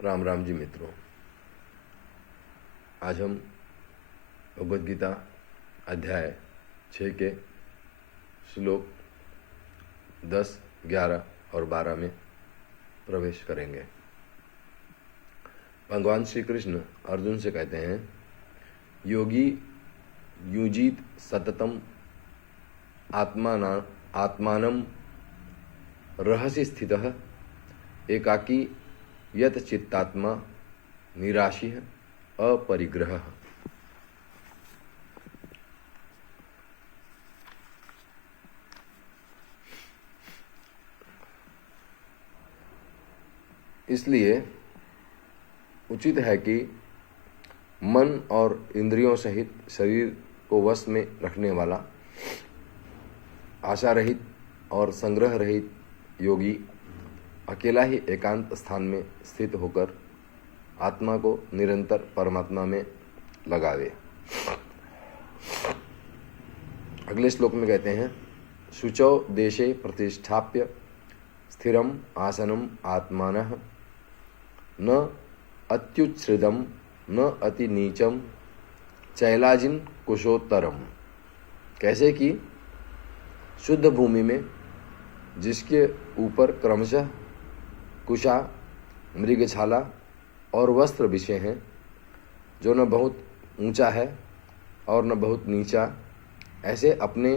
राम राम जी मित्रों, आज हम भगवद गीता अध्याय 6 के श्लोक 10, 11 और 12 में प्रवेश करेंगे। भगवान श्री कृष्ण अर्जुन से कहते हैं, योगी युजीत सततम आत्मानं रहसि स्थितः एकाकी यत चित्तात्मा निराशी अपरिग्रह। इसलिए उचित है कि मन और इंद्रियों सहित शरीर को वश में रखने वाला आशा रहित और संग्रह रहित योगी अकेला ही एकांत स्थान में स्थित होकर आत्मा को निरंतर परमात्मा में लगावे। अगले श्लोक में कहते हैं, शुचौ देशे प्रतिष्ठाप्य स्थिरम आसनम आत्मानः न अत्युच्छ्रिदम न अति नीचम चैलाजिन कुशोत्तरम। कैसे कि शुद्ध भूमि में जिसके ऊपर क्रमशः कुशा, मृगछाला और वस्त्र बिछे हैं, जो न बहुत ऊंचा है और न बहुत नीचा, ऐसे अपने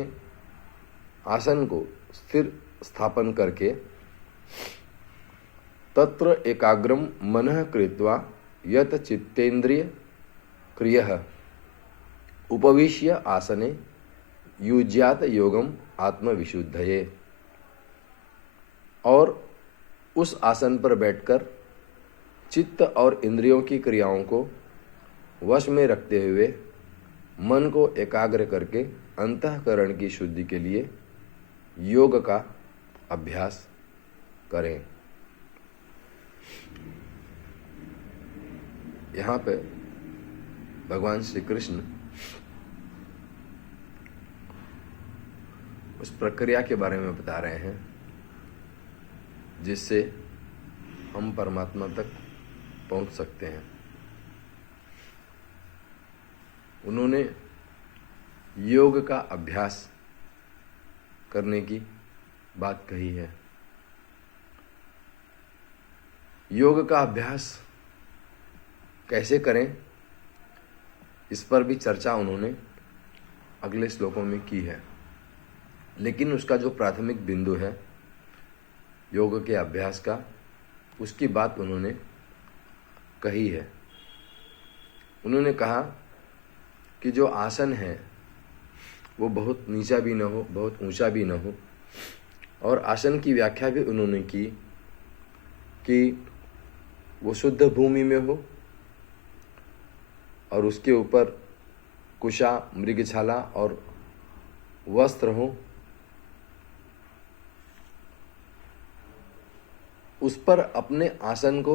आसन को स्थिर स्थापन करके तत्र एकाग्रम मनः कृत्वा यत चित्तेन्द्रिय क्रियः उपविश्य आसने युज्यात योगम आत्मविशुद्धये। और उस आसन पर बैठकर चित्त और इंद्रियों की क्रियाओं को वश में रखते हुए मन को एकाग्र करके अंतःकरण की शुद्धि के लिए योग का अभ्यास करें। यहाँ पे भगवान श्री कृष्ण उस प्रक्रिया के बारे में बता रहे हैं जिससे हम परमात्मा तक पहुंच सकते हैं। उन्होंने योग का अभ्यास करने की बात कही है। योग का अभ्यास कैसे करें, इस पर भी चर्चा उन्होंने अगले श्लोकों में की है, लेकिन उसका जो प्राथमिक बिंदु है योग के अभ्यास का, उसकी बात उन्होंने कही है। उन्होंने कहा कि जो आसन है वो बहुत नीचा भी न हो, बहुत ऊंचा भी न हो, और आसन की व्याख्या भी उन्होंने की कि वो शुद्ध भूमि में हो और उसके ऊपर कुशा, मृगछाला और वस्त्र हो। उस पर अपने आसन को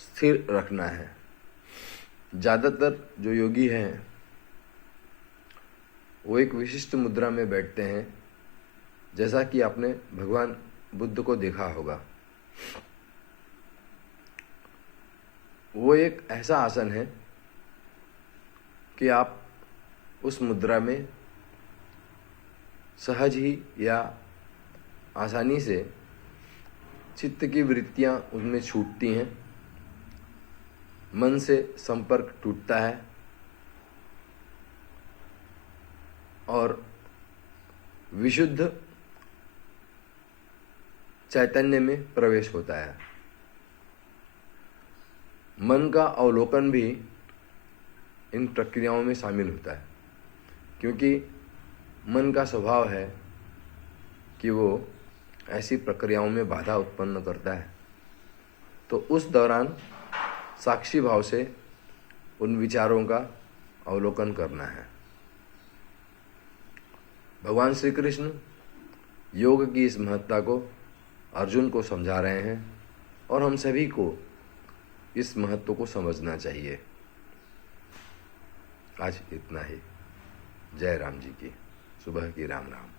स्थिर रखना है। ज़्यादातर जो योगी हैं वो एक विशिष्ट मुद्रा में बैठते हैं, जैसा कि आपने भगवान बुद्ध को देखा होगा। वो एक ऐसा आसन है कि आप उस मुद्रा में सहज ही या आसानी से चित्त की वृत्तियां उनमें छूटती हैं, मन से संपर्क टूटता है और विशुद्ध चैतन्य में प्रवेश होता है। मन का अवलोकन भी इन प्रक्रियाओं में शामिल होता है, क्योंकि मन का स्वभाव है कि वो ऐसी प्रक्रियाओं में बाधा उत्पन्न करता है। तो उस दौरान साक्षी भाव से उन विचारों का अवलोकन करना है। भगवान श्री कृष्ण योग की इस महत्ता को अर्जुन को समझा रहे हैं और हम सभी को इस महत्व को समझना चाहिए। आज इतना ही। जय राम जी की। सुबह की राम राम।